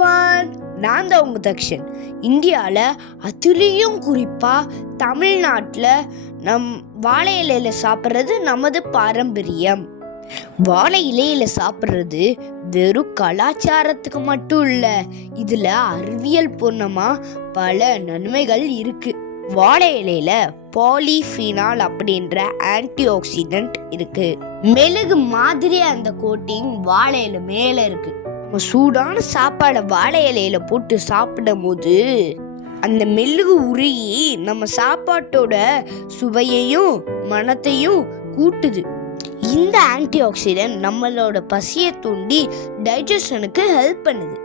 Everyone, நான் தான் உங்கள் தக்ஷன். இந்தியாவில் அதுலேயும் குறிப்பாக தமிழ்நாட்டில் வாழை இலையில் சாப்பிட்றது நமது பாரம்பரியம். வாழை இலையில் சாப்பிட்றது வெறும் கலாச்சாரத்துக்கு மட்டும் இல்லை, இதில் அறிவியல் பூர்ணமாக பல நன்மைகள் இருக்குது. வாழை இலையில பாலிஃபினால் அப்படின்ற ஆன்டி ஆக்சிடென்ட் இருக்கு. மெழுகு மாதிரி அந்த கோட்டிங் வாழை இலை மேல இருக்கு. நம்ம சூடான சாப்பாடை வாழை இலையில போட்டு சாப்பிடும் போது அந்த மெழுகு உருகி நம்ம சாப்பாட்டோட சுவையையும் மணத்தையும் கூட்டுது. இந்த ஆன்டி ஆக்சிடென்ட் நம்மளோட பசியை தூண்டி டைஜஷனுக்கு ஹெல்ப் பண்ணுது.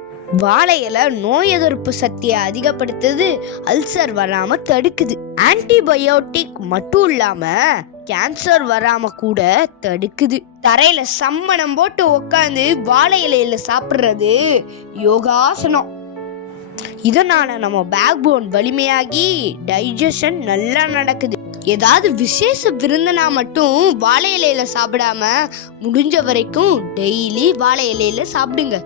வாழை இலை நோய் எதிர்ப்பு சக்தியை அதிகப்படுத்துது, அல்சர் வராம தடுக்குது. ஆன்டிபயோட்டிக் மட்டும் இல்லாம கேன்சர் வராம கூட தடுக்குது. தரையில சம்மணம் போட்டு உட்காந்து வாழை இலையில சாப்பிடுறது யோகாசனம். இதனால நம்ம பேக் போன் வலிமையாகி டைஜஷன் நல்லா நடக்குது. ஏதாவது விசேஷ விருந்தனா மட்டும் வாழை இலையில சாப்பிடாம முடிஞ்ச வரைக்கும் டெய்லி வாழை இலையில சாப்பிடுங்க.